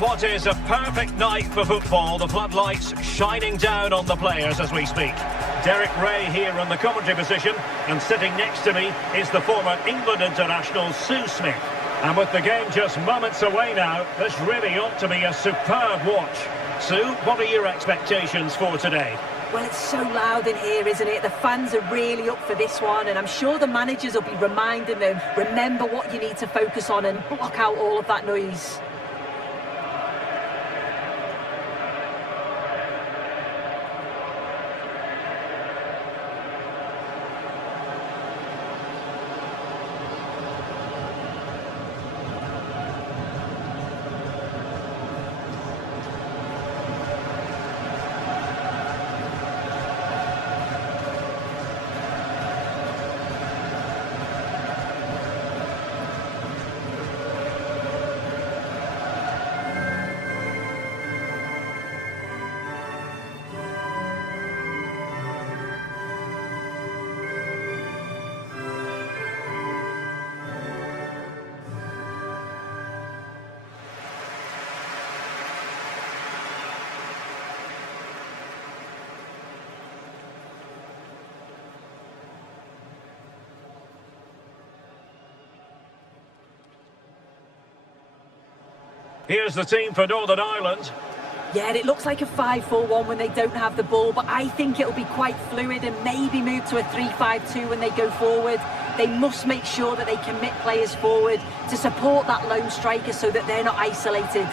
what is a perfect night for football. The floodlights shining down on the players as we speak. Derek Ray here in the commentary position, and sitting next to me is the former England international Sue Smith. And with the game just moments away now, this really ought to be a superb watch. Sue, what are your expectations for today? Well, it's so loud in here, isn't it? The fans are really up for this one, and I'm sure the managers will be reminding them, remember what you need to focus on and block out all of that noise. Here's the team for Northern Ireland. Yeah, it looks like a 5-4-1 when they don't have the ball, but I think it'll be quite fluid and maybe move to a 3-5-2 when they go forward. They must make sure that they commit players forward to support that lone striker so that they're not isolated.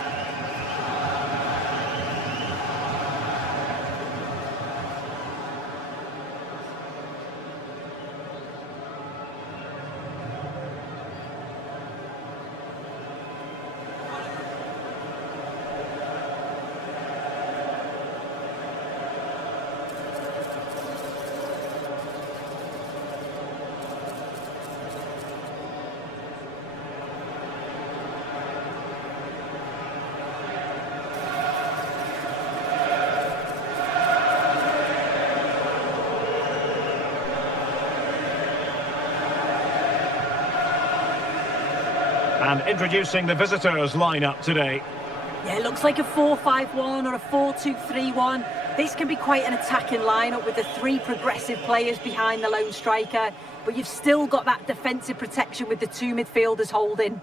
And introducing the visitors lineup today. Yeah, it looks like a 4-5-1 or a 4-2-3-1. This can be quite an attacking lineup with the three progressive players behind the lone striker, but you've still got that defensive protection with the two midfielders holding.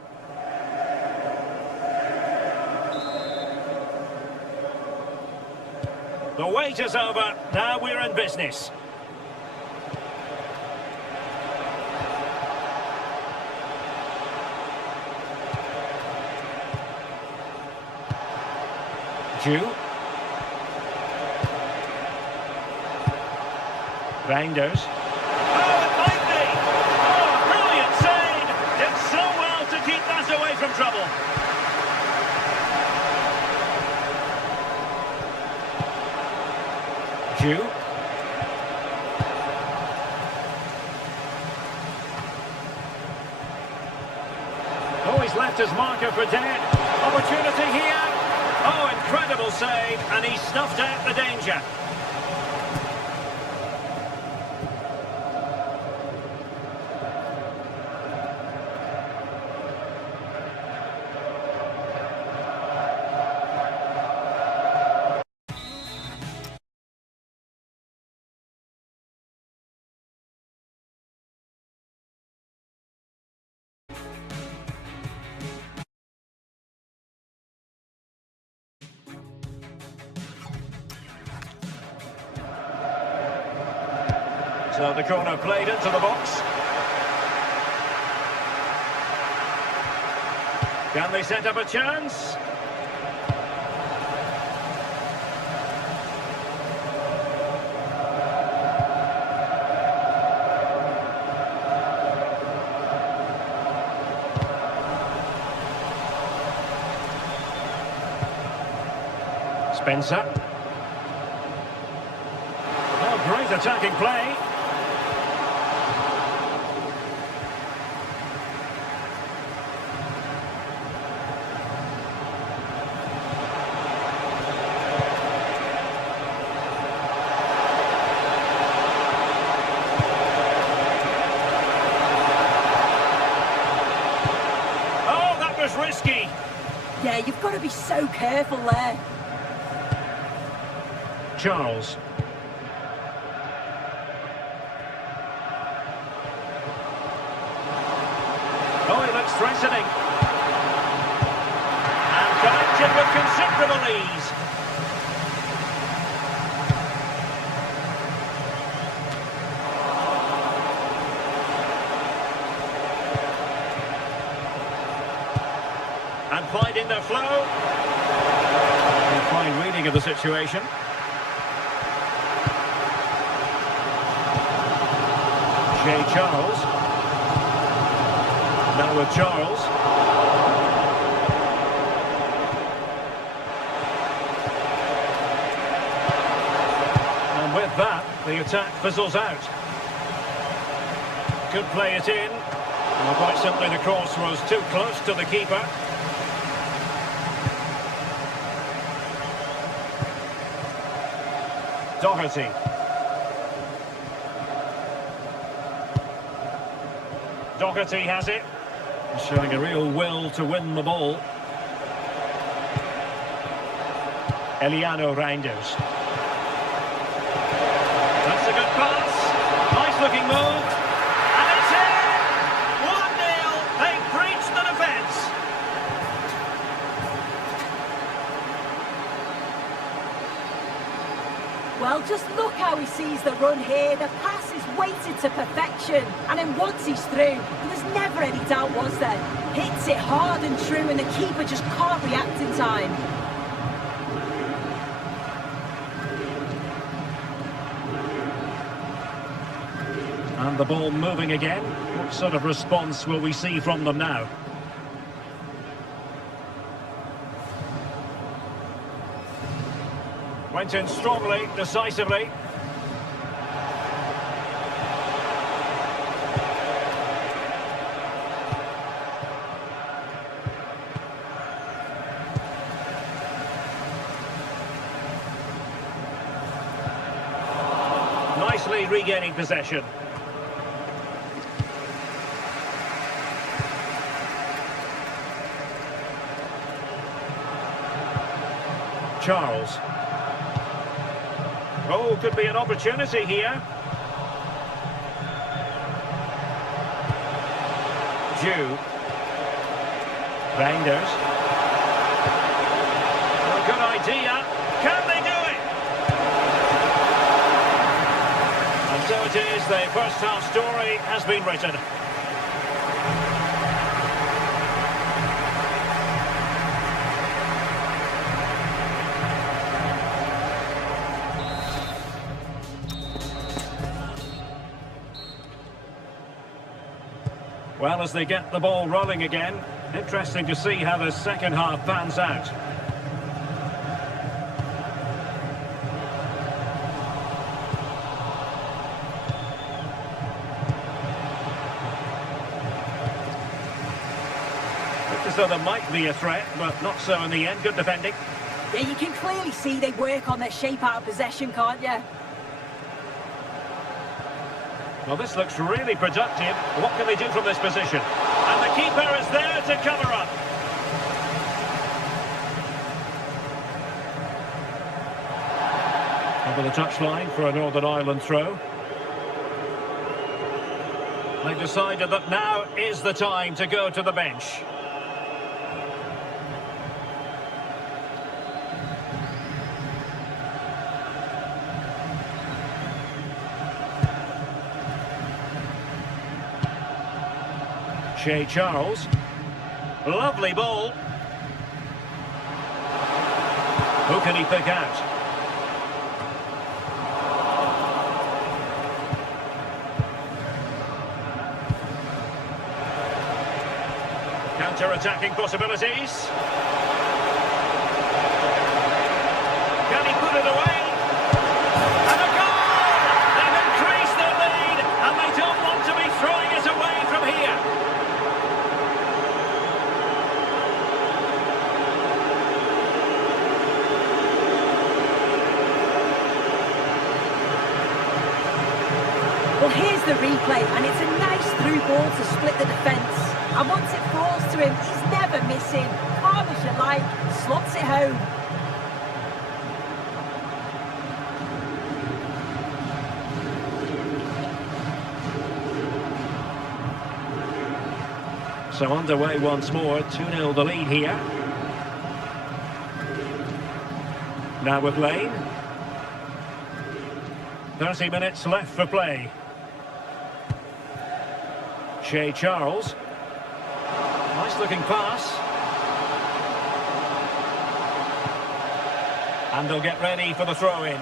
The wait is over. Now we're in business. Ju. Reinders. Oh, it might be! Oh, brilliant save! Did so well to keep that away from trouble. Ju. Oh, he's left his marker for dead. Opportunity here. Oh, incredible save, and he snuffed out the danger. So the corner played into the box. Can they set up a chance? Spencer. Oh, great attacking play. Yeah, you've got to be so careful there. Charles. Oh, he looks threatening. And collected with considerable ease. And finding their flow. A fine reading of the situation. Charles. Now with Charles. And with that, the attack fizzles out. Could play it in. Well, quite simply, the cross was too close to the keeper. Doherty. Doherty has it, showing a real will to win the ball. Eliano Reinders. That's a good pass. Nice looking move. And it's in! 1-0. They've breached the defence. Well, just look how he sees the run here. The pass is weighted to perfection. And then once he's through, there's never any doubt, was there? Hits it hard and true, and the keeper just can't react in time. And the ball moving again. What sort of response will we see from them now? Went in strongly, decisively. Nicely regaining possession. Charles. Oh, could be an opportunity here. Reinders. Oh, good idea. Can they do it? And so it is, the first half story has been written. Well, as they get the ball rolling again, interesting to see how the second half pans out. Looks as though there might be a threat, but not so in the end. Good defending. Yeah, you can clearly see they work on their shape out of possession, can't you? Well, this looks really productive. What can they do from this position? And the keeper is there to cover up. Over the touchline for a Northern Ireland throw. They've decided that now is the time to go to the bench. Charles. Lovely ball. Who can he pick out? Counter-attacking possibilities. Can he put it away? And a goal! They've increased their lead, and they don't want to be throwing it away from here. Well, here's the replay, and it's a nice through ball to split the defence. And once it falls to him, he's never missing. calm as you like, slots it home. So underway once more, 2-0 the lead here. Now with Lane. 30 minutes left for play. Shea Charles. Nice looking pass. And they'll get ready for the throw-in.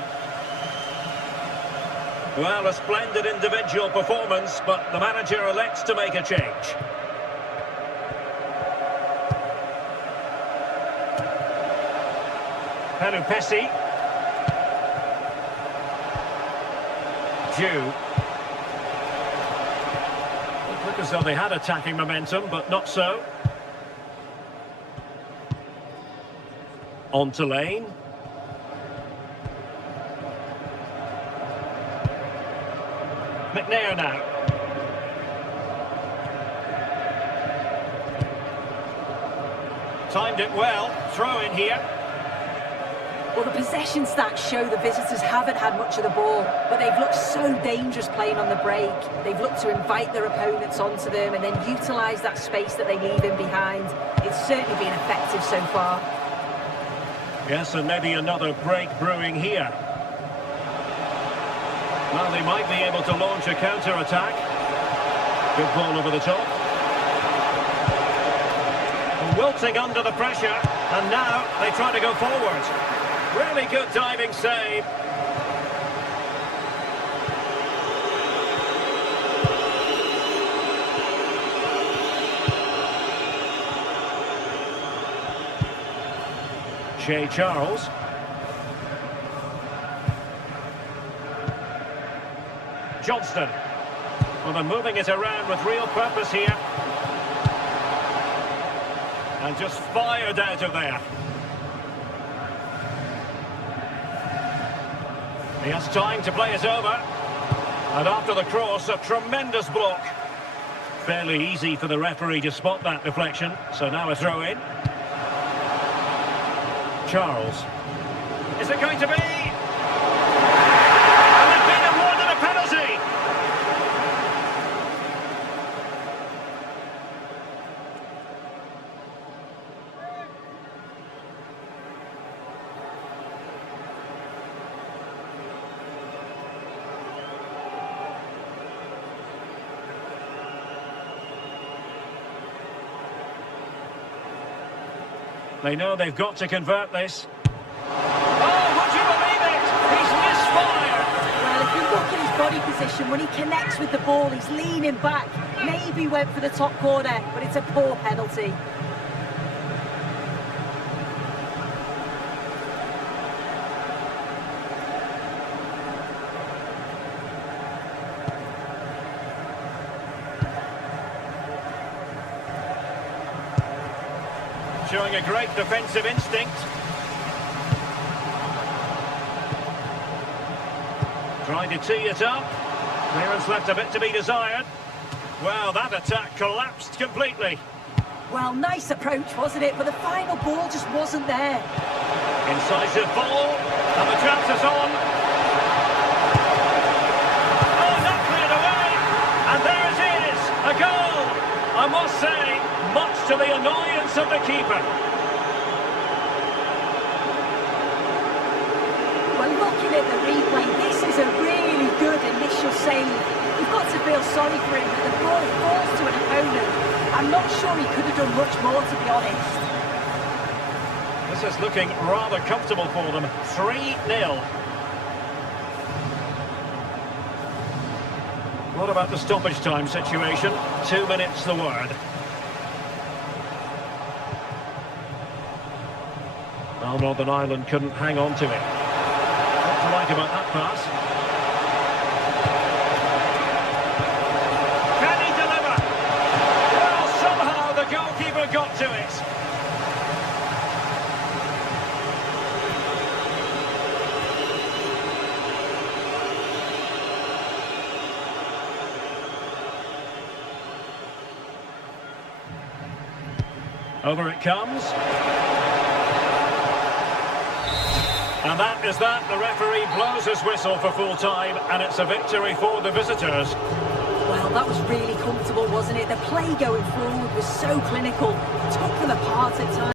Well, a splendid individual performance, but the manager elects to make a change. Pessi. Jew. Look as though they had attacking momentum, but not so. On to Lane. McNair now. Timed it well. Throw in here. Well, the possession stats show the visitors haven't had much of the ball, but they've looked so dangerous playing on the break. They've looked to invite their opponents onto them and then utilise that space that they leave in behind. It's certainly been effective so far. Yes, and maybe another break brewing here. Well, they might be able to launch a counter-attack. Good ball over the top. Wilting under the pressure, and now they try to go forward. Really good diving save. Shea Charles. Johnston. Well, they're moving it around with real purpose here. And just fired out of there. He has time to play it over. And after the cross, a tremendous block. Fairly easy for the referee to spot that deflection. So now a throw in. Charles. Is it going to be? And they've been awarded a penalty. They know they've got to convert this. Oh, would you believe it? He's misfired. Well, if you look at his body position, when he connects with the ball, he's leaning back. Maybe went for the top corner, but it's a poor penalty. Showing a great defensive instinct. Trying to tee it up. Clearance left a bit to be desired. Well, that attack collapsed completely. Well, nice approach, wasn't it? But the final ball just wasn't there. Incisive ball, and the chance is on. Oh, not cleared away, and there it is, a goal. I must say, much to the annoyance of the keeper. Well, looking at the replay, this is a really good initial save. You've got to feel sorry for him that the ball falls to an opponent. I'm not sure he could have done much more, to be honest. This is looking rather comfortable for them. 3-0. What about the stoppage time situation? 2 minutes the word. Well, Northern Ireland couldn't hang on to it. What to like about that pass? Can he deliver? Well, somehow the goalkeeper got to it. Over it comes. And that is that. The referee blows his whistle for full time, and it's a victory for the visitors. Well, that was really comfortable, wasn't it? The play going forward was so clinical, took them apart at times.